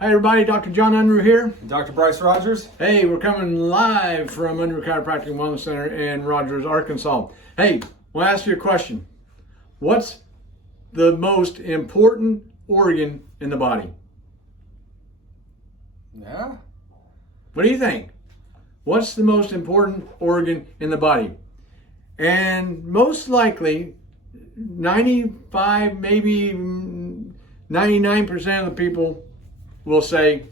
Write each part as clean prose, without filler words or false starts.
Hi everybody, Dr. John Unruh here. Dr. Bryce Rogers. Hey, we're coming live from Unruh Chiropractic and Wellness Center in Rogers, Arkansas. Hey, we'll ask you a question. What's the most important organ in the body? Yeah. What do you think? What's the most important organ in the body? And most likely, 95, maybe 99% of the people will say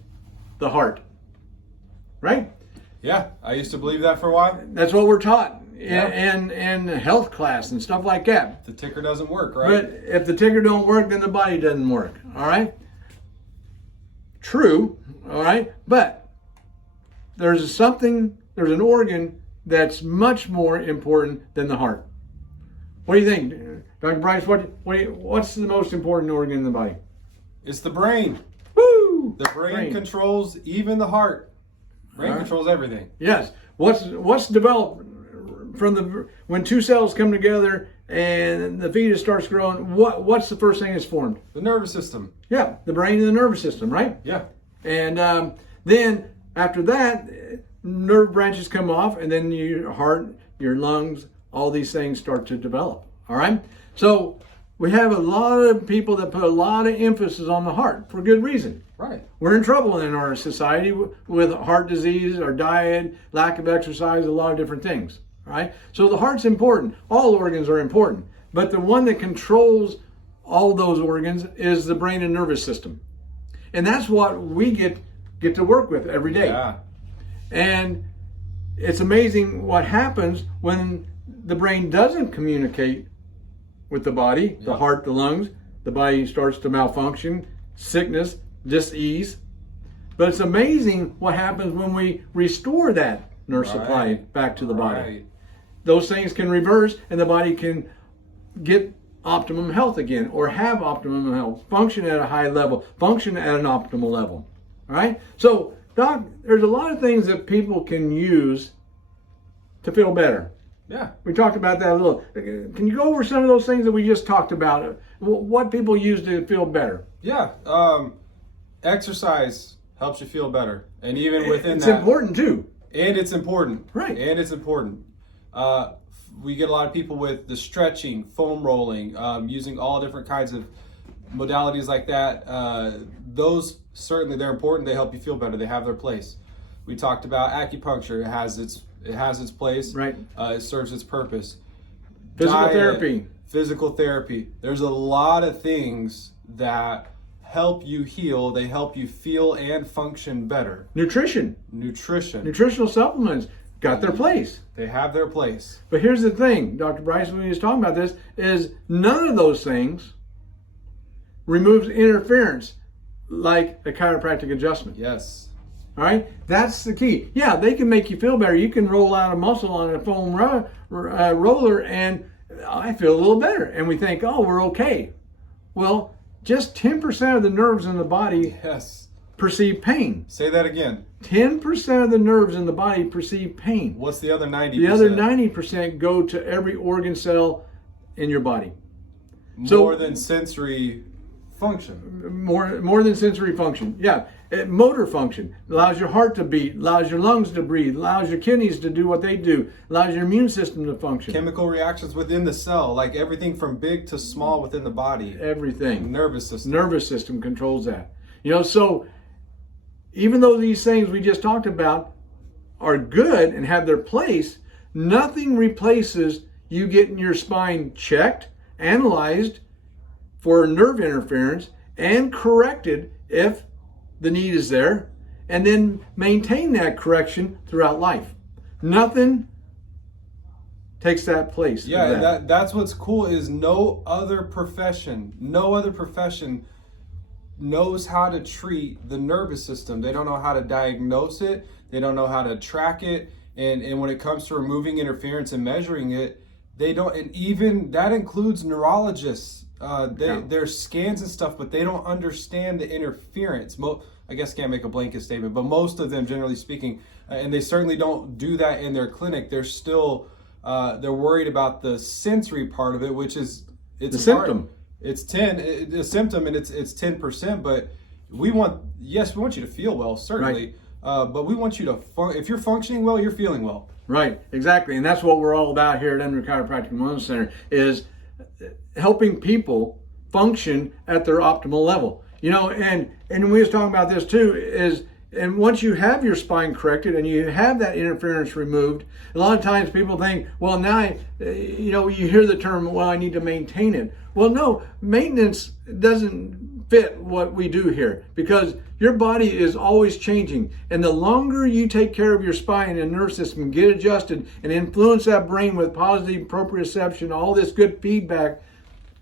the heart. Right? Yeah, I used to believe that for a while. That's what we're taught Yeah. in health class and stuff like that. The ticker doesn't work, right? But if the ticker don't work, then the body doesn't work. All right? True. All right? But there's an organ that's much more important than the heart. What do you think, Dr. Bryce? What's the most important organ in the body? It's the brain. Woo! The brain controls even the heart. Brain controls everything. Yes. What's developed from when two cells come together and the fetus starts growing? What's the first thing that's formed? The nervous system. Yeah, the brain and the nervous system, right? Yeah. And then after that, nerve branches come off, and then your heart, your lungs, all these things start to develop. All right. So we have a lot of people that put a lot of emphasis on the heart for good reason. Right. We're in trouble in our society with heart disease, our diet, lack of exercise, a lot of different things. Right? So the heart's important. All organs are important. But the one that controls all those organs is the brain and nervous system. And that's what we get to work with every day. Yeah. And it's amazing what happens when the brain doesn't communicate with the body, the heart, the lungs. The body starts to malfunction, sickness, dis-ease. But it's amazing what happens when we restore that nerve supply back to the body. Right. Those things can reverse and the body can get optimum health again, or have optimum health, function at a high level, function at an optimal level. All right? So, Doc, there's a lot of things that people can use to feel better. Yeah. We talked about that a little. Can you go over some of those things that we just talked about? What people use to feel better? Yeah. Exercise helps you feel better. And even within it's that. It's important too. And it's important. Right. And it's important. We get a lot of people with the stretching, foam rolling, using all different kinds of modalities like that. Those certainly, they're important. They help you feel better. They have their place. We talked about acupuncture. It has its place. Right. It serves its purpose. Physical therapy. There's a lot of things that help you heal. They help you feel and function better. Nutrition. Nutritional supplements got their place. They have their place. But here's the thing, Dr. Bryce, when he was talking about this, is none of those things removes interference like a chiropractic adjustment. Yes. All right? That's the key. Yeah, they can make you feel better. You can roll out a muscle on a foam roller and I feel a little better. And we think, oh, we're okay. Well, just 10% of the nerves in the body perceive pain. Say that again. 10% of the nerves in the body perceive pain. What's the other 90%? The other 90% go to every organ cell in your body. More than sensory function. More than sensory function. Yeah. Motor function. Allows your heart to beat, allows your lungs to breathe, allows your kidneys to do what they do, allows your immune system to function. Chemical reactions within the cell, like everything from big to small within the body. Everything. Nervous system. Nervous system controls that. So even though these things we just talked about are good and have their place, nothing replaces you getting your spine checked, analyzed for nerve interference, and corrected if the need is there, and then maintain that correction throughout life. Nothing takes that place. Yeah, that's what's cool is no other profession knows how to treat the nervous system. They don't know how to diagnose it. They don't know how to track it. And when it comes to removing interference and measuring it, they don't. And even that includes neurologists. There's scans and stuff, but they don't understand the interference. I guess can't make a blanket statement, but most of them, generally speaking, and they certainly don't do that in their clinic. They're still they're worried about the sensory part of it, which is the symptom. It's the symptom, and it's 10%. But we want you to feel well, certainly, but we want you to if you're functioning well, you're feeling well. Right, exactly, and that's what we're all about here at Unruh Chiropractic and Wellness Center, is helping people function at their optimal level. And we was talking about this too, and once you have your spine corrected and you have that interference removed, a lot of times people think, well, now, you hear the term, well, I need to maintain it. Well, no, maintenance doesn't fit what we do here, because your body is always changing. And the longer you take care of your spine and nervous system, get adjusted and influence that brain with positive proprioception, all this good feedback,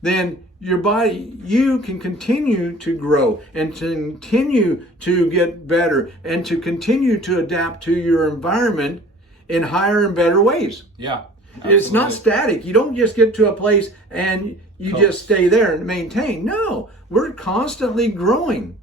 then your body, you can continue to grow and to continue to get better and to continue to adapt to your environment in higher and better ways. Yeah. Absolutely. It's not static. You don't just get to a place and you just stay there and maintain. No, we're constantly growing.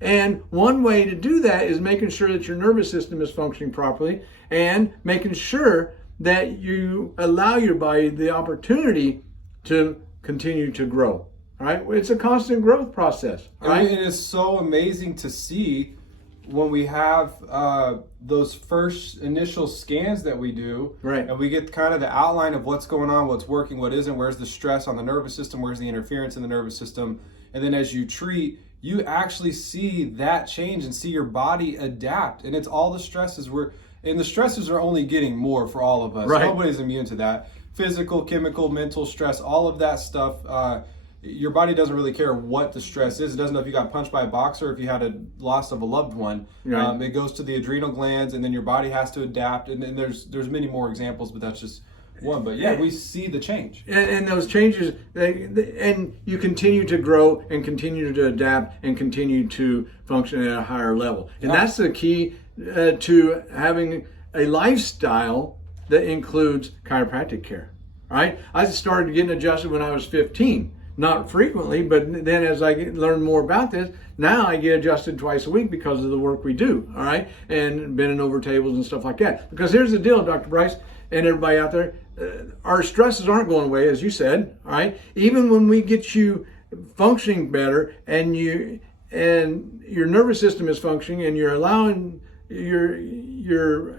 And one way to do that is making sure that your nervous system is functioning properly and making sure that you allow your body the opportunity to continue to grow. All right, it's a constant growth process. Right? It is so amazing to see when we have those first initial scans that we do, right, and we get kind of the outline of what's going on, what's working, what isn't, where's the stress on the nervous system, where's the interference in the nervous system, and then as you treat, you actually see that change and see your body adapt. And it's all the stresses and the stresses are only getting more for all of us. Right. Nobody's immune to that. Physical, chemical, mental stress, all of that stuff. Your body doesn't really care what the stress is. It doesn't know if you got punched by a boxer, if you had a loss of a loved one. Right. It goes to the adrenal glands, and then your body has to adapt. And there's many more examples, but that's just one. But yeah, we see the change. And those changes, and you continue to grow and continue to adapt and continue to function at a higher level. And that's the key to having a lifestyle that includes chiropractic care. Right? I started getting adjusted when I was 15. Not frequently, but then as I learn more about this, now I get adjusted twice a week because of the work we do, all right? And bending over tables and stuff like that. Because here's the deal, Dr. Bryce and everybody out there, our stresses aren't going away, as you said, all right? Even when we get you functioning better and your nervous system is functioning and you're allowing, you're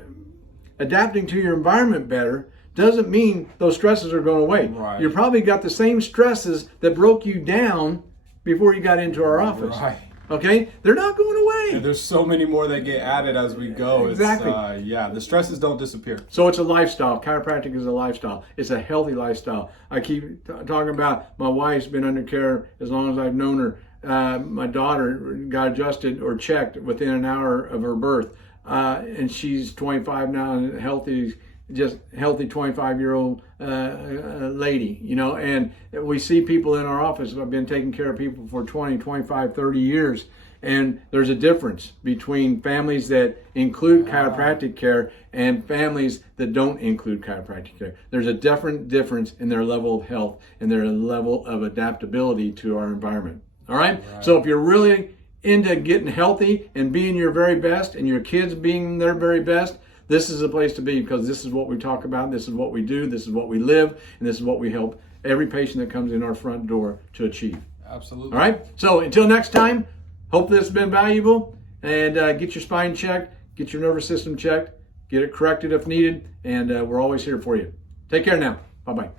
adapting to your environment better, doesn't mean those stresses are going away. Right. You probably got the same stresses that broke you down before you got into our office. Right. Okay? They're not going away. And there's so many more that get added as we go. Exactly. The stresses don't disappear. So it's a lifestyle. Chiropractic is a lifestyle. It's a healthy lifestyle. I keep talking about my wife's been under care as long as I've known her. My daughter got adjusted or checked within an hour of her birth. And she's 25 now and healthy 25-year-old lady, and we see people in our office. I've been taking care of people for 20, 25, 30 years, and there's a difference between families that include chiropractic care and families that don't include chiropractic care. There's a difference in their level of health and their level of adaptability to our environment. All right? So if you're really into getting healthy and being your very best and your kids being their very best, this is a place to be, because this is what we talk about, this is what we do, this is what we live, and this is what we help every patient that comes in our front door to achieve. Absolutely. All right? So until next time, hope this has been valuable, and get your spine checked, get your nervous system checked, get it corrected if needed, and we're always here for you. Take care now. Bye-bye.